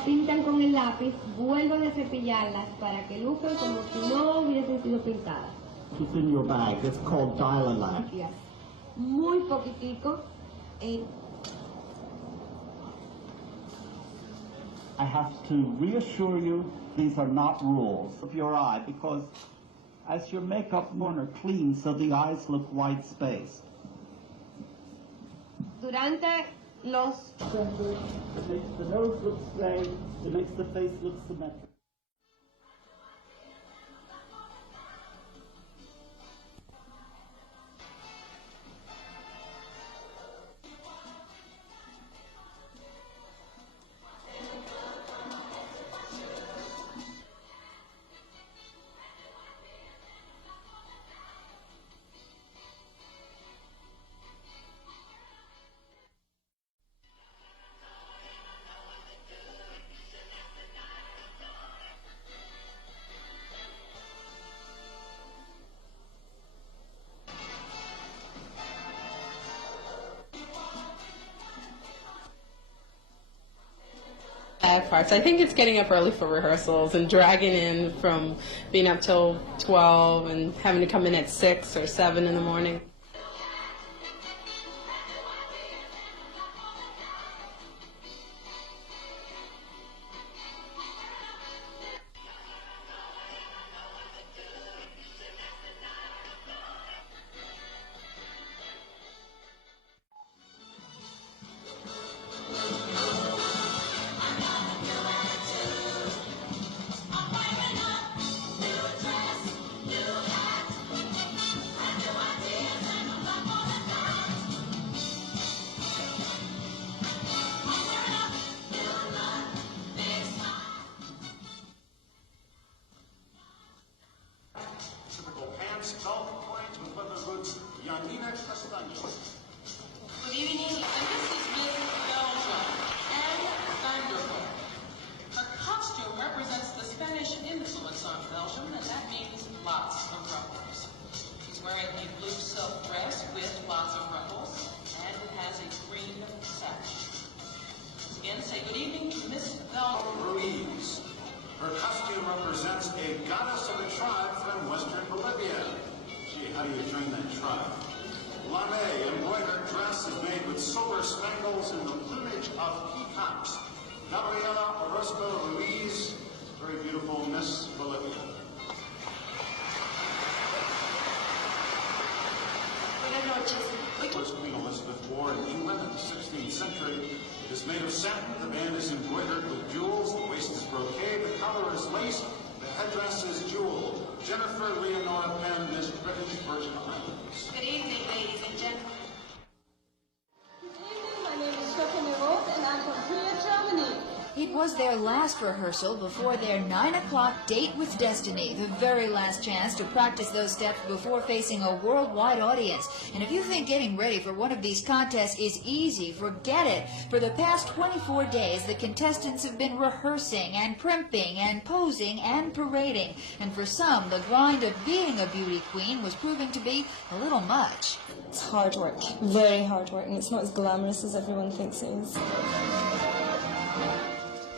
las pintan con el lápiz, vuelven a cepillarlas para que luzcan como si no hubiesen sido pintadas. It's in your bag. It's called Dial-A-Lac. Muy poquitico. I have to reassure you, these are not rules of your eye, because as your makeup corner cleans, so the eyes look white spaced. Durante los... It makes the nose look straight, it makes the face look symmetric. Parts. I think it's getting up early for rehearsals and dragging in from being up till 12 and having to come in at 6 or 7 in the morning. Good evening, and this is Miss Belgium, Anne Vanderbilt. Her costume represents the Spanish influence on Belgium, and that means lots of ruffles. She's wearing a blue silk dress with lots of ruffles, and it has a green sash. Again, say good evening to Miss Belgium. Ruiz. Her costume represents a goddess of a tribe from western Bolivia. Gee, how do you train that tribe? Lame embroidered dress is made with silver spangles in the plumage of peacocks. Gabriela Orozco Ruiz, very beautiful Miss Bolivia. First Queen Elizabeth wore in England in the 16th century. It is made of satin, the band is embroidered with jewels, the waist is brocade, the collar is lace, the headdress is jeweled. Jennifer Leonora Penn, Miss British Virgin Islands. Good evening, ladies and gentlemen. Good evening, my name is Stephanie Roth and I'm from Trier, Germany. It was their last rehearsal before their 9 o'clock date with Destiny, the very last chance to practice those steps before facing a worldwide audience. And if you think getting ready for one of these contests is easy, forget it. For the past 24 days, the contestants have been rehearsing and primping and posing and parading. And for some, the grind of being a beauty queen was proving to be a little much. It's hard work, very hard work, and it's not as glamorous as everyone thinks it is.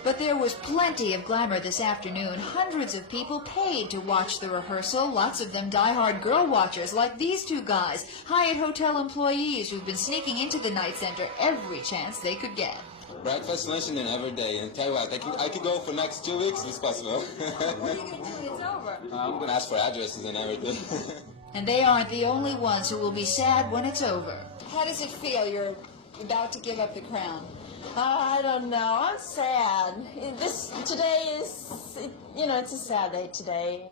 But there was plenty of glamour this afternoon. Hundreds of people paid to watch the rehearsal, lots of them die-hard girl watchers like these two guys, Hyatt Hotel employees who've been sneaking into the night center every chance they could get. Breakfast, lunch, and then every day. And tell you what, I could go for next 2 weeks if it's possible. What are you going to do when it's over? I'm going to ask for addresses and everything. And they aren't the only ones who will be sad when it's over. How does it feel? You're about to give up the crown. I don't know. I'm sad. Today is, it's a sad day today.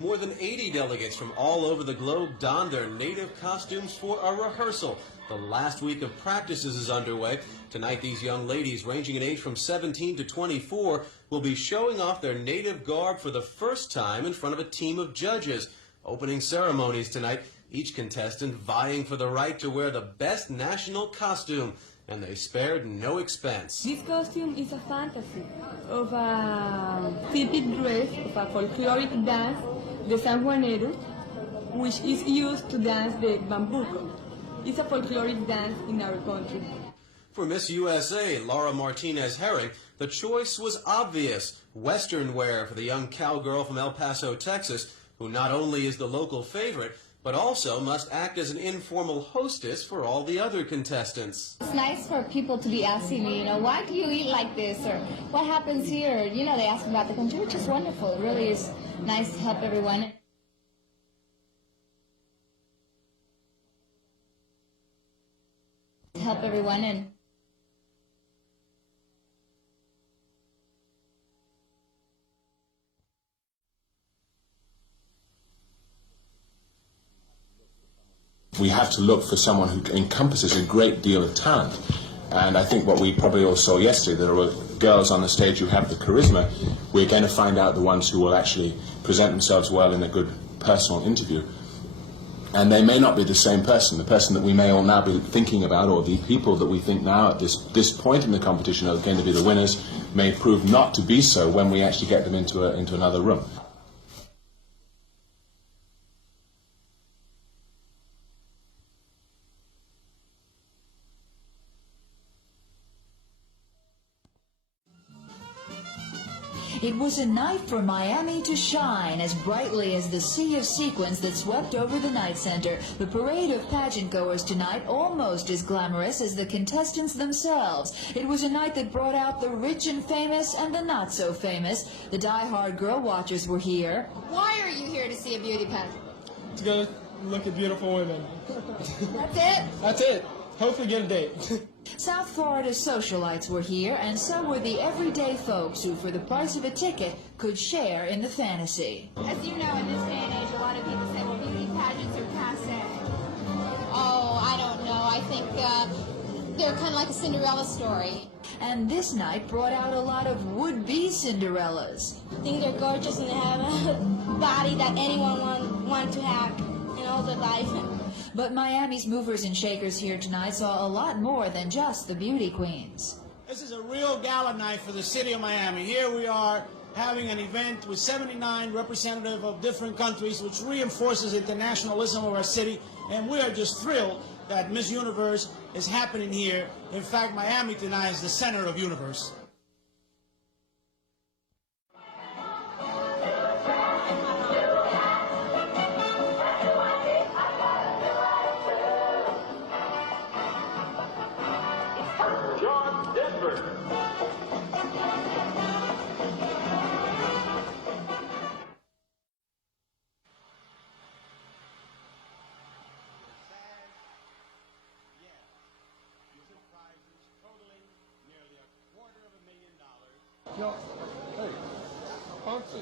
More than 80 delegates from all over the globe donned their native costumes for a rehearsal. The last week of practices is underway. Tonight, these young ladies, ranging in age from 17 to 24, will be showing off their native garb for the first time in front of a team of judges. Opening ceremonies tonight, each contestant vying for the right to wear the best national costume, and they spared no expense. This costume is a fantasy of a typical dress of a folkloric dance, the San Juanero, which is used to dance the bambuco. It's a folkloric dance in our country. For Miss USA, Laura Martinez Herring, the choice was obvious. Western wear for the young cowgirl from El Paso, Texas, who not only is the local favorite, but also must act as an informal hostess for all the other contestants. It's nice for people to be asking me, why do you eat like this, or what happens here? They ask about the country, which is wonderful. It really is nice to help everyone. And we have to look for someone who encompasses a great deal of talent. And I think what we probably all saw yesterday, there were girls on the stage who have the charisma. We're going to find out the ones who will actually present themselves well in a good personal interview. And they may not be the same person. The person that we may all now be thinking about, or the people that we think now at this point in the competition are going to be the winners, may prove not to be so when we actually get them into another room. It was a night for Miami to shine as brightly as the sea of sequins that swept over the Night Center. The parade of pageant goers tonight almost as glamorous as the contestants themselves. It was a night that brought out the rich and famous and the not so famous. The die-hard girl watchers were here. why are you here to see a beauty pageant? To go look at beautiful women. That's it? That's it. Hopefully get a date. South Florida socialites were here, and so were the everyday folks who, for the price of a ticket, could share in the fantasy. As you know, in this day and age, a lot of people say, well, beauty pageants are passe. Oh, I don't know. I think they're kind of like a Cinderella story. And this night brought out a lot of would-be Cinderellas. I think they're gorgeous and they have a body that anyone want to have in all their life. But Miami's movers and shakers here tonight saw a lot more than just the beauty queens. This is a real gala night for the city of Miami. Here we are having an event with 79 representatives of different countries, which reinforces the internationalism of our city. And we are just thrilled that Miss Universe is happening here. In fact, Miami tonight is the center of universe. Yo, hey, Ponce.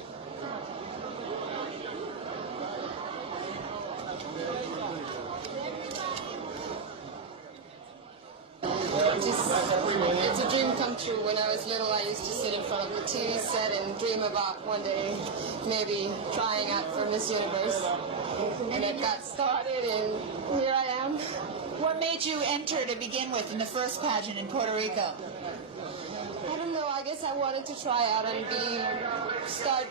It's a dream come true. When I was little, I used to sit in front of the TV set and dream about one day maybe trying out for Miss Universe. And it got started, and here I am. What made you enter to begin with in the first pageant in Puerto Rico? I don't know, I guess I wanted to try out and start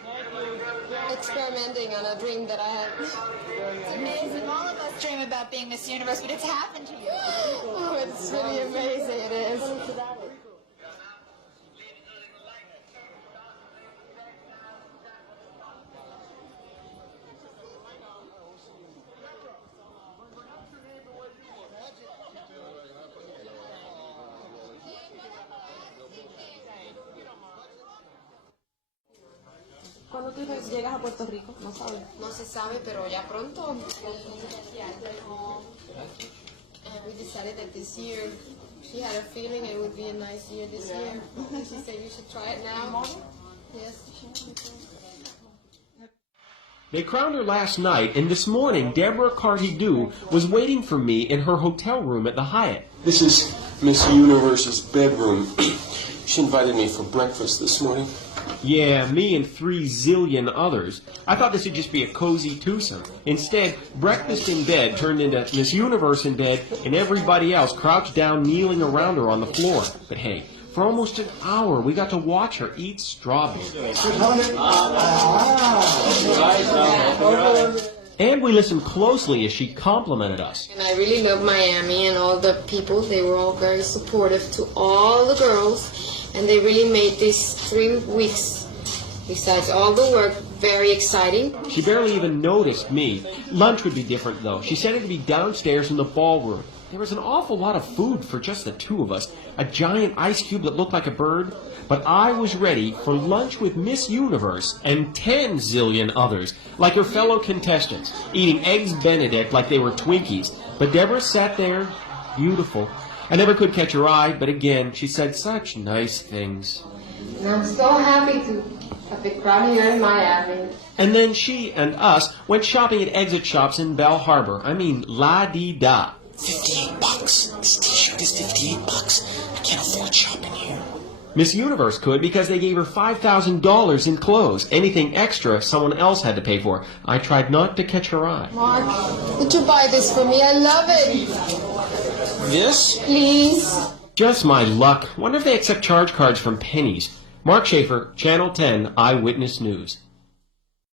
experimenting on a dream that I had. It's amazing. All of us dream about being Miss Universe, but it's happened to you. Oh, it's really amazing, it is. ¿Cuándo tú llegas a Puerto Rico? No sabes. No se sabe, pero ya pronto. And we decided that this year, she had a feeling it would be a nice year this year. She said you should try it now. Yes. They crowned her last night, and this morning, Deborah Carty-Dew was waiting for me in her hotel room at the Hyatt. This is Miss Universe's bedroom. She invited me for breakfast this morning. Yeah, me and 3 zillion others. I thought this would just be a cozy twosome. Instead, breakfast in bed turned into Miss Universe in bed and everybody else crouched down kneeling around her on the floor. But hey, for almost an hour, we got to watch her eat strawberries. And we listened closely as she complimented us. And I really love Miami and all the people. They were all very supportive to all the girls, and they really made these 3 weeks, besides all the work, very exciting. She barely even noticed me. Lunch would be different, though. She said it would be downstairs in the ballroom. There was an awful lot of food for just the two of us. A giant ice cube that looked like a bird. But I was ready for lunch with Miss Universe and 10 zillion others, like her fellow contestants, eating Eggs Benedict like they were Twinkies. But Deborah sat there, beautiful. I never could catch her eye, but again, she said such nice things. And I'm so happy to have been crowd here in Miami. And then she and us went shopping at exit shops in Bell Harbor. I mean, la-dee-da. $58. This t-shirt is $58. I can't afford shopping here. Miss Universe could because they gave her $5,000 in clothes. Anything extra, someone else had to pay for. I tried not to catch her eye. Mark, would you buy this for me? I love it. This? Please. Just my luck. Wonder if they accept charge cards from pennies. Mark Schaefer, Channel 10 Eyewitness News.